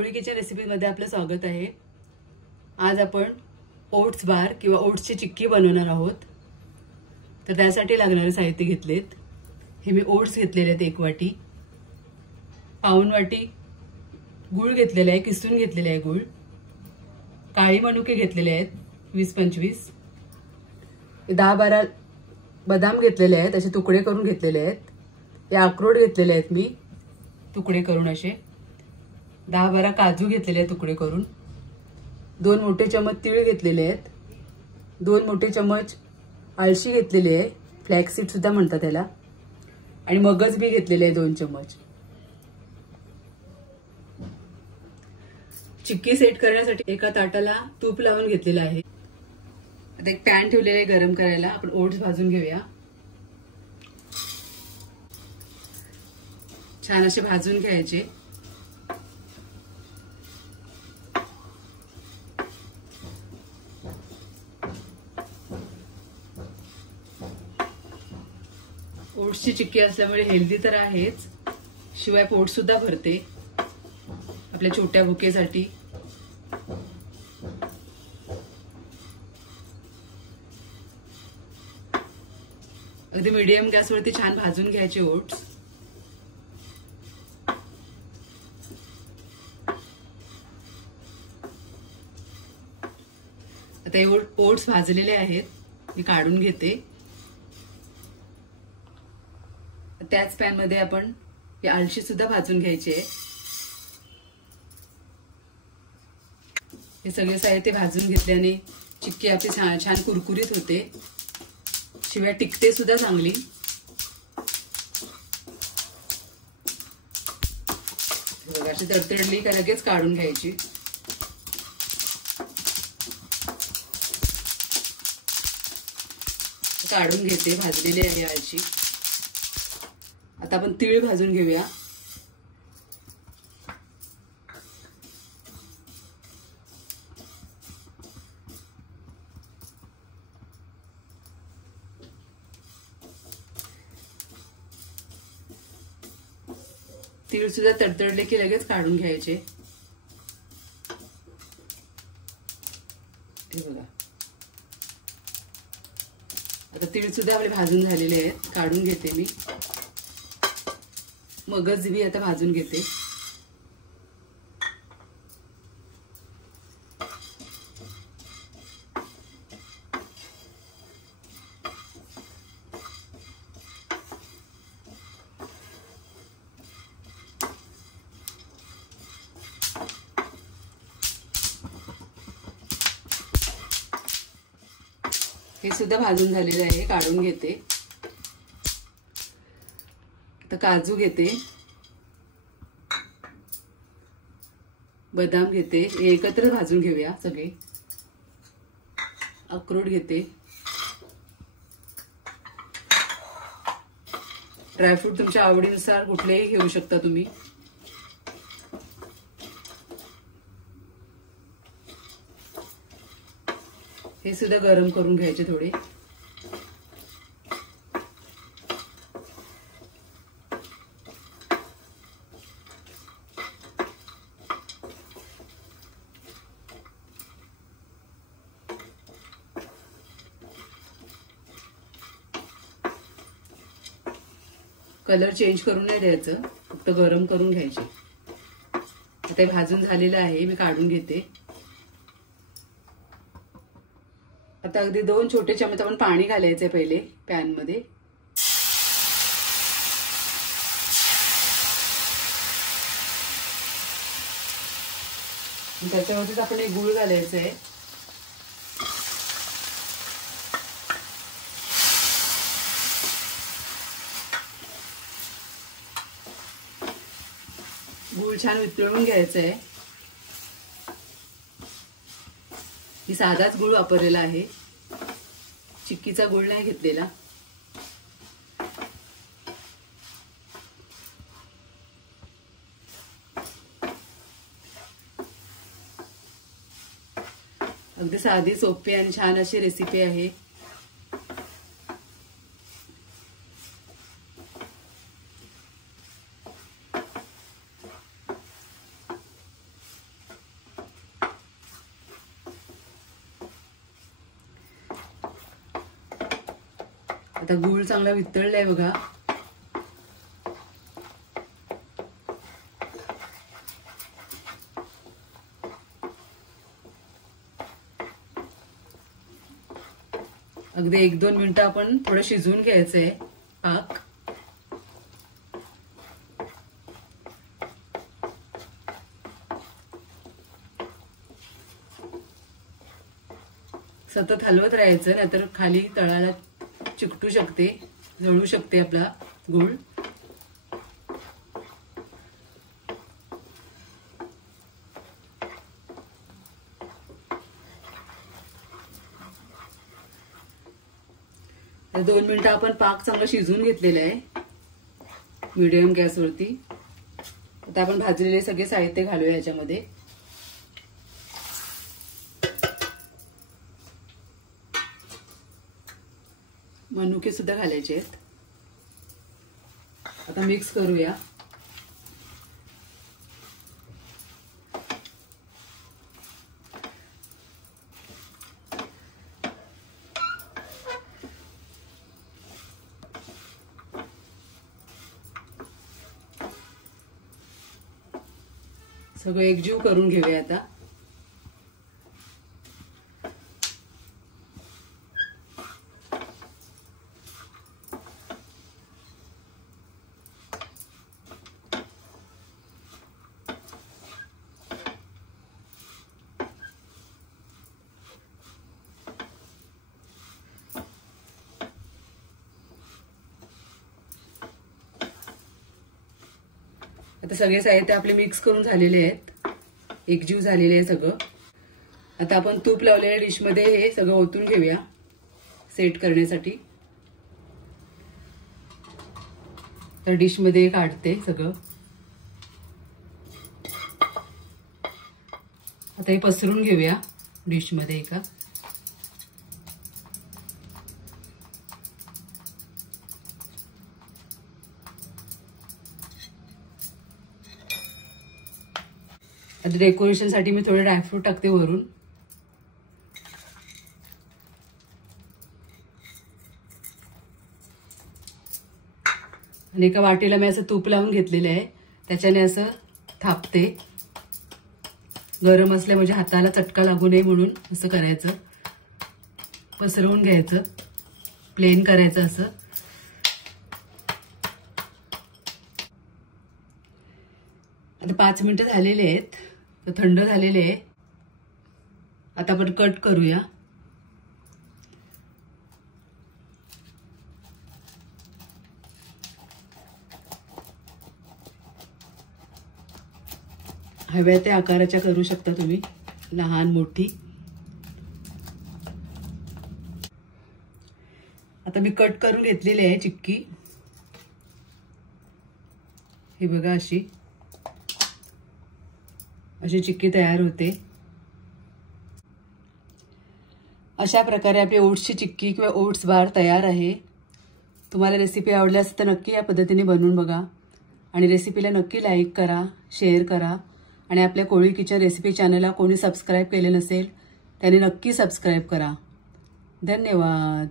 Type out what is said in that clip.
कोळी किचन रेसिपीमध्ये आपलं स्वागत आहे। आज आपण ओट्स बार किंवा ओट्सची चिक्की बनवणार आहोत। तर त्यासाठी लागणारे साहित्य घेतलेत। हे मी ओट्स घेतलेले आहेत 1 वाटी, पाऊण वाटी गूळ घेतलेला आहे, किसून घेतलेला आहे गूळ, काळी मनुके घेतलेले आहेत 20-25, 10-12 बदाम घेतलेले आहेत, असे तुकडे करून घेतलेले आहेत। हे अक्रोड घेतलेले आहेत मी तुकडे करून, असे 10-12 काजू घेतलेले आहेत तुकडे करून, 2 मोठे चमच तीळ घेतलेले आहेत, 2 मोठे चमच अळशी घेतलेली आहे, फ्लॅक्स सीड सुद्धा म्हणतात त्याला, आणि मगज बी घेतलेले आहे 2 चमच। चिक्की सेट करण्यासाठी एका ताटाला तूप लावून घेतलेलं आहे। आता एक पॅन ठेवलेला आहे गरम करायला। आपण ओट्स भाजून घेऊया। छान असे भाजून घ्यायचे। ओट्सची चिक्की असल्यामुळे हेल्दी तर आहेच, शिवाय पोट सुद्धा भरते आपल्या छोट्या भुकेसाठी। अगदी मीडियम गॅसवरती छान भाजून घ्यायचे ओट्स। आता हे ओट्स भाजलेले आहेत, मी काढून घेते। त्याच पॅन मध्ये आपण ही अळशी सुद्धा भाजून घ्यायची आहे। हे सगळे साहित्य भाजून घेतल्याने चिक्की आपली छान कुरकुरीत होते, शिवाय टिकते सुद्धा चांगली। बघा, अशी तडतडली का लगेच काढून घ्यायची। काढून घेते, भाजलेली आहे अळशी। आता आपण तीळ भाजून घेऊया। तीळ सुद्धा तडतडले की लगेच काढून घ्यायचे। हे बघा, आता तीळ सुद्धा आपले भाजून झालेले आहेत, काढून घेते मी। मगज बी आता भाजून घेते। हे सुद्धा भाजून झालेले आहे, काढून घेते। आता काजू घेते, बदाम घेते, हे एकत्र भाजून घेऊया सगळे। अक्रोड घेते, ड्रायफ्रूट तुमच्या आवडीनुसार कुठलेही घेऊ शकता तुम्ही। हे सुद्धा गरम करून घ्यायचे थोडे। कलर चेंज करून नाही द्यायचं, फक्त गरम करून घ्यायचे। आता हे भाजून झालेलं आहे, मी काढून घेते। आता अगदी 2 छोटे चमच आपण पाणी घालायचे पहिले पॅन मध्ये। त्याच्यावरतीच आपण एक गूळ घालायचं आहे। गूळ छान वितळून घ्यायचं आहे। मी साधाच गूळ वापरलेला आहे, चिक्कीचा गूळ नाही घेतलेला। अगदी साधी, सोपी आणि छान अशी रेसिपी आहे। आता गूळ चांगला वितळलाय बघा. अगदी 1-2 मिनिटं आपण थोडं शिजवून घ्यायचंय पाक. सतत हलवत राहायचं, नाहीतर खाली तळाला चिकटू शकते, जळू शकते आपला गूळ. तर 2 मिनिटं आपण पाक चांगला शिजवून घेतलेला आहे मीडियम गॅसवरती. आता आपण भाजलेले सगळे साहित्य घालूया याच्यामध्ये. मनुके सुद्धा घालायचे आहेत. आता मिक्स करूया. सगळं एकजीव करून घेऊया आता. आता सगळे साहित्य आपले मिक्स करून झालेले आहेत, एकजीव झालेले आहे सगळं. आता आपण तूप लावलेल्या डिश मध्ये हे सगळं ओतून घेऊया सेट करण्यासाठी. तर डिश मध्ये काढते सगळं. आता हे पसरून घेऊया डिश मध्ये एका. आता डेकोरेशन साठी मी थोडे ड्रायफ्रूट टाकते वरून. आणि एका वाटीला मी असं तूप लावून घेतलेलं आहे, त्याच्याने असं थापते. गरम असल्या म्हणजे हाताला चटका लागू नये म्हणून असं करायचं. पसरवून घ्यायचं, प्लेन करायचं असं. आता 5 मिनिटं झालेले आहेत, तर थंड झालेले आहे. आता आपण कट करूया. हव्या त्या आकाराच्या करू शकता तुम्ही, लहान मोठी. आता मी कट करून घेतलेली आहे चिक्की. हे बघा, अशी चिक्की तयार होते. अशा प्रकारे आपली ओट्सची चिक्की किंवा ओट्स बार तयार आहे. तुम्हाला रेसिपी आवडल्यास तर नक्की या पद्धतीने बनवून बघा. आणि रेसिपीला नक्की लाईक करा, शेअर करा. आणि आपल्या कोळी किचन रेसिपी चॅनलला कोणी सबस्क्राईब केले नसेल त्याने नक्की सबस्क्राईब करा. धन्यवाद.